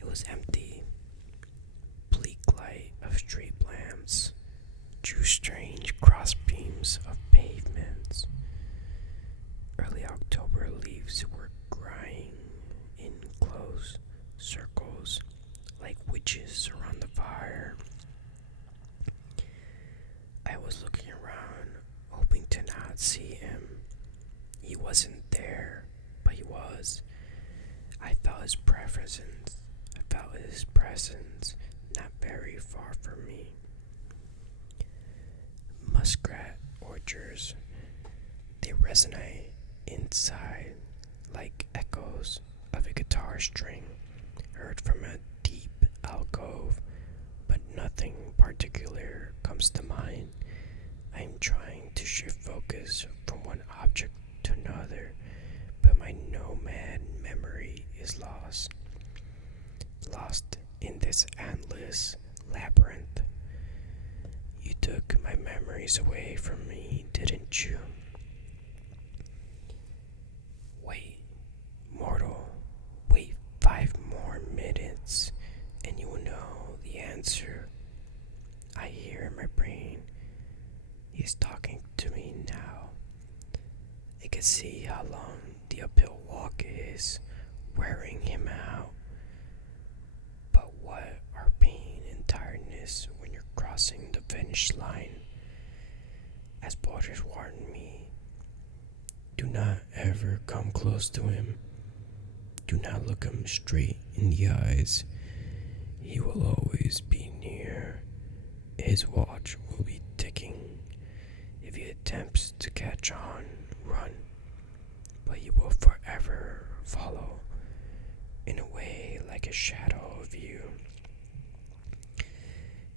It was empty. Bleak light of street lamps drew strange crossbeams of pavements. Early October leaves were growing in close circles like witches around the fire. I was looking around, hoping to not see him. He wasn't there, but he was. I felt his presence not very far from me. Muskrat orchards, they resonate inside like echoes of a guitar string heard from a deep alcove, but nothing particular comes to mind. I'm trying to shift focus from one object to another, but my nomad memory is lost in this endless labyrinth. You took my memories away from me, didn't you? Wait, mortal, wait 5 more minutes, and you will know the answer. I hear in my brain, he's talking to me now. I can see how long the uphill walk is, wearing him out. But what are pain and tiredness when you're crossing the finish line? As Borges warned me, do not ever come close to him. Do not look him straight in the eyes. He will always be near. His watch will be ticking. If he attempts to catch on, run. But he will forever follow, in a way like a shadow of you.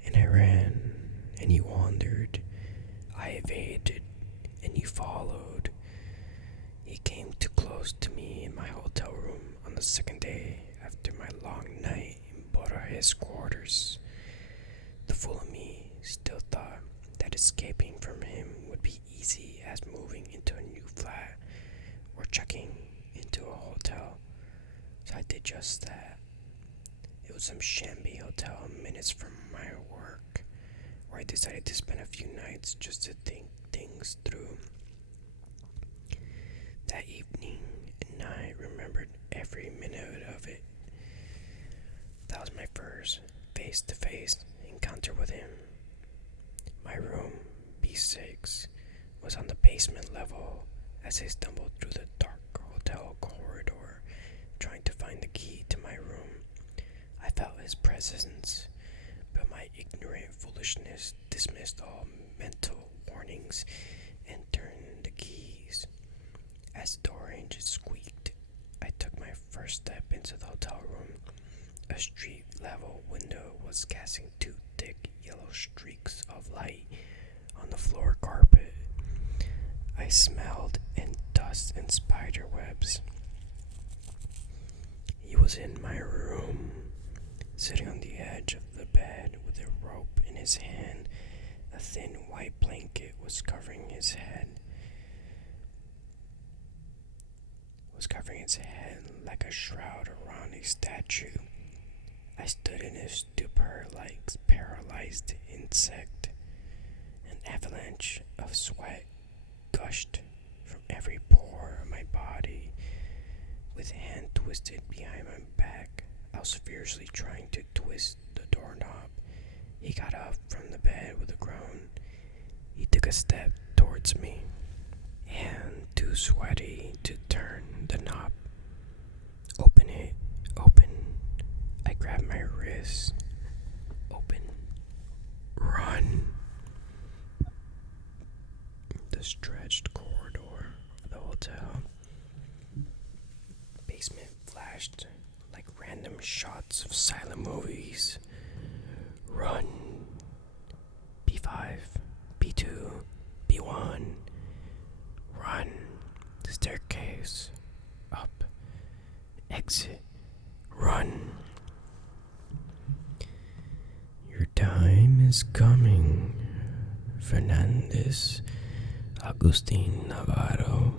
And I ran, and he wandered. I evaded, and he followed. He came too close to me in my hotel room on the second day after my long night in Borges' quarters. The fool of me still thought that escaping from him would be easy as moving into a new flat or checking into a hotel. So I did just that. It was some shabby hotel minutes from my work, where I decided to spend a few nights just to think things through. That evening, and I remembered every minute of it. That was my first face-to-face encounter with him. My room, B6, was on the basement level as I stumbled through the dark hotel corridor, trying to find the key to my room. I felt his presence, but my ignorant foolishness dismissed all mental warnings and turned the keys. As the door hinges squeaked, I took my first step into the hotel room. A street-level window was casting 2 thick yellow streaks of light on the floor carpet. I smelled in dust and spider webs. He was in my room, sitting on the edge of the bed with a rope in his hand A thin white blanket was covering his head. Like a shroud around a statue. I stood in a stupor like paralyzed insect. An avalanche of sweat gushed from every pore of my body. With hand twisted behind my back, I was fiercely trying to twist the doorknob. He got up from the bed with a groan. He took a step towards me, hand too sweaty to turn the knob. Open it, open. I grabbed my wrist. Open. Run. The stretched corridor of the hotel. Basement flashed like random shots of silent movies. Run. B5, B2, B1. Run. Staircase. Up. Exit. Run. Your time is coming, Fernandez Agustin Navarro.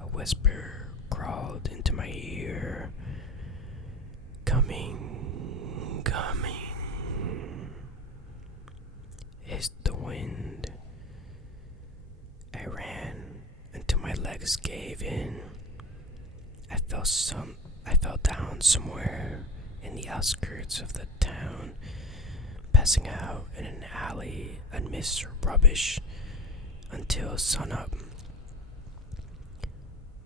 A whisper crawled into my ear. Coming, coming. It's the wind. I ran until my legs gave in. I fell down somewhere in the outskirts of the town, passing out in an alley amidst rubbish until sunup.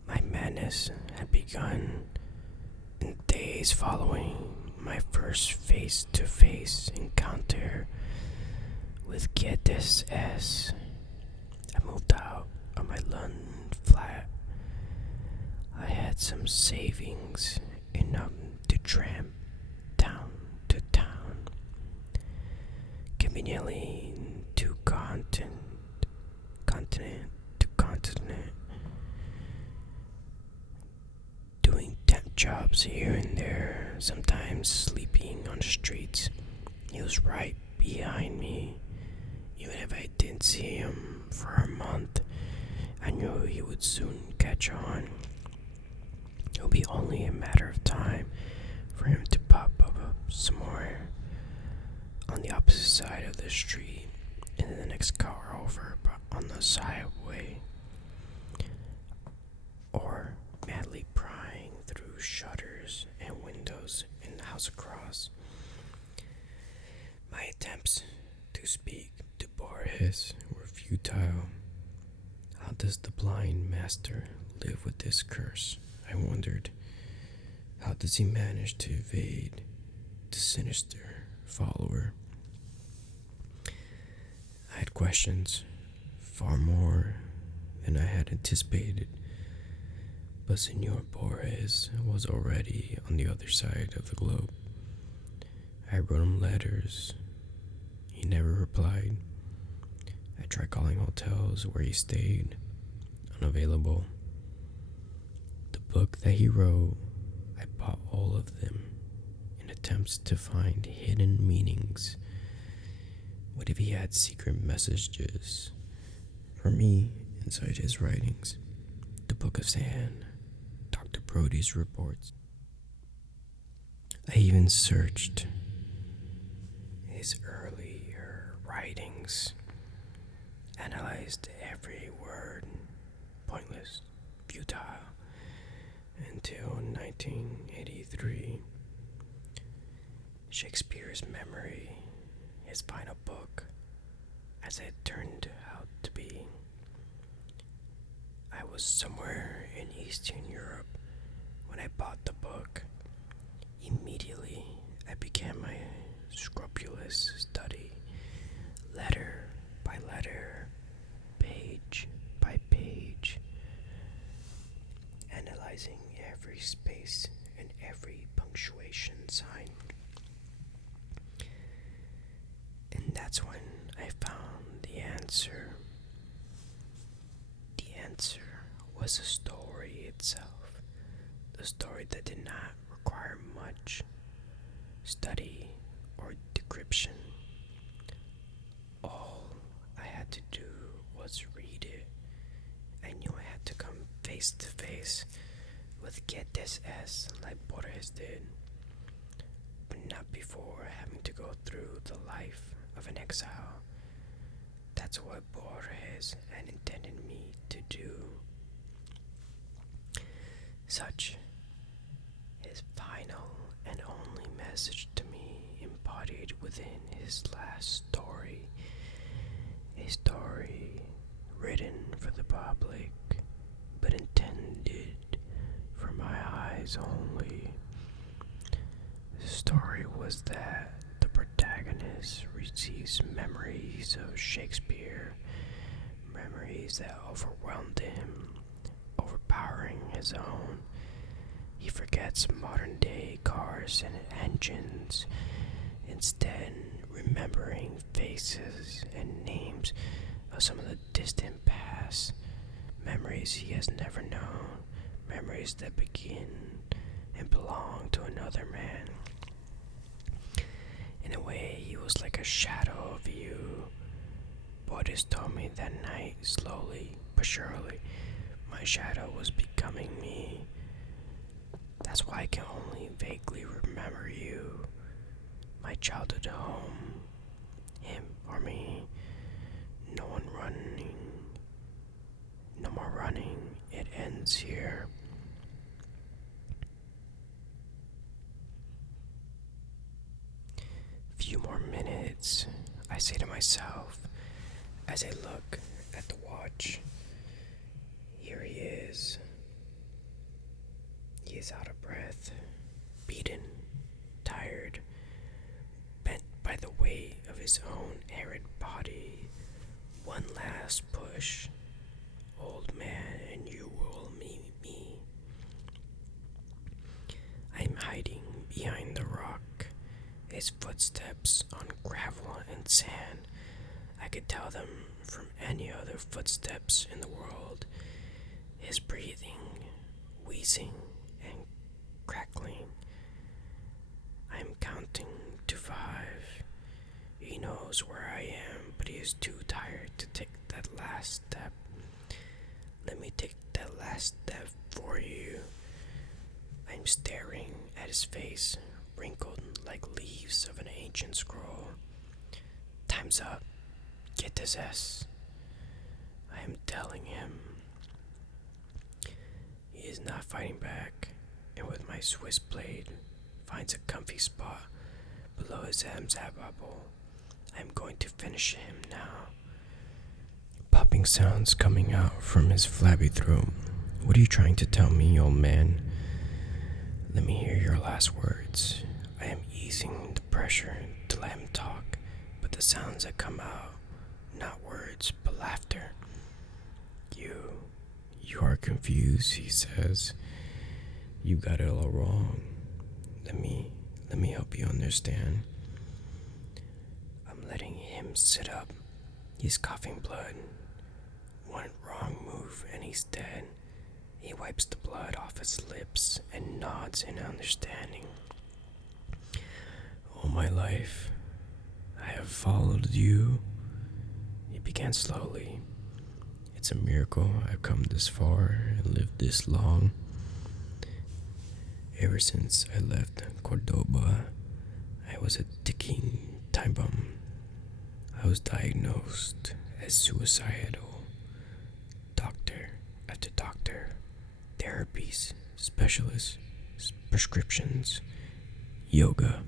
My madness had begun. In days following my first face-to-face encounter with Geddes S, I moved out of my London flat. I had some savings, enough to tramp town to town, conveniently to continent to continent, doing temp jobs here and there, sometimes sleeping on the streets. He was right behind me. Even if I didn't see him for a month, I knew he would soon catch on. It would be only a matter of time for him to pop up somewhere on the opposite side of the street, in the next car over on the sideway, or madly prying through shutters and windows in the house across. My attempts to speak to Borges were futile. How does the blind master live with this curse? I wondered. How does he manage to evade the sinister follower? I had questions, far more than I had anticipated, but Senor Borges was already on the other side of the globe. I wrote him letters. He never replied. I tried calling hotels where he stayed. Unavailable. The book that he wrote, I bought all of them in attempts to find hidden meanings. What if he had secret messages for me inside his writings? The Book of Sand, Dr. Brody's reports. I even searched his earlier writings, analyzed every word, pointless, futile, until 1983. Shakespeare's Memory, his final book, as it turned out to be. I was somewhere in Eastern Europe when I bought the book. Immediately, I began my scrupulous study, letter by letter, page by page, analyzing every space and every punctuation sign. And that's when I found the answer. The answer was the story itself, the story that did not require much study or decryption. All I had to do was read it. I knew I had to come face to face with Get This S like Borges did, but not before having to go through the life of an exile. That's what Borges had intended me to do. Such his final and only message to me, embodied within his last story, a story written for the public, but intended for my eyes only. The story was that the protagonist receives memories of Shakespeare, memories that overwhelmed him, overpowering his own. He forgets modern day cars and engines, instead remembering faces and names of some of the distant past, memories he has never known, memories that begin and belong to another man. In a way, he was like a shadow of you. Buddhas told me that night, slowly but surely, my shadow was becoming me. That's why I can only vaguely remember you, my childhood home, him or me. No more running, it ends here. Few more minutes, I say to myself as I look at the watch. Here he is. He is out of breath, beaten, tired, bent by the weight of his own arid body. One last push. Old man, and you will meet me. I'm hiding behind the rock, his footsteps on gravel and sand. I could tell them from any other footsteps in the world. His breathing, wheezing, and crackling. I'm counting to 5. He knows where I am, but he is too tired to take that last step. Let me take that last step for you. I'm staring at his face, wrinkled like leaves of an ancient scroll. Time's up. Get this S. I am telling him. He is not fighting back, and with my Swiss blade, finds a comfy spot below his Hamzat bubble. I am going to finish him now. Popping sounds coming out from his flabby throat. What are you trying to tell me, old man? Let me hear your last words. I am easing the pressure to let him talk, but the sounds that come out, not words, but laughter. You are confused, he says. You got it all wrong. Let me help you understand. I'm letting him sit up. He's coughing blood. One wrong move and he's dead. He wipes the blood off his lips and nods in understanding. All my life, I have followed you. He began slowly. It's a miracle I've come this far and lived this long. Ever since I left Cordoba, I was a ticking time bomb. I was diagnosed as suicidal. Doctor after doctor, therapies, specialists, prescriptions, yoga.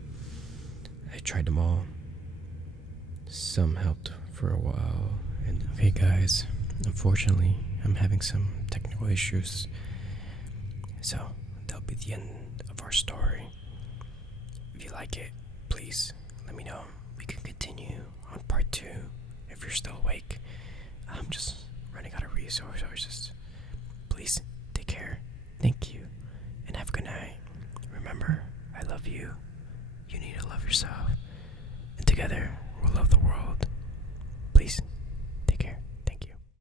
I tried them all. Some helped for a while, and hey guys, unfortunately, I'm having some technical issues. So, that'll be the end of our story. If you like it, please let me know. We can continue on part 2 if you're still awake. I'm just running out of resources. Please take care. Thank you. And have a good night. Remember, I love you. You need to love yourself. And together, we'll love the world.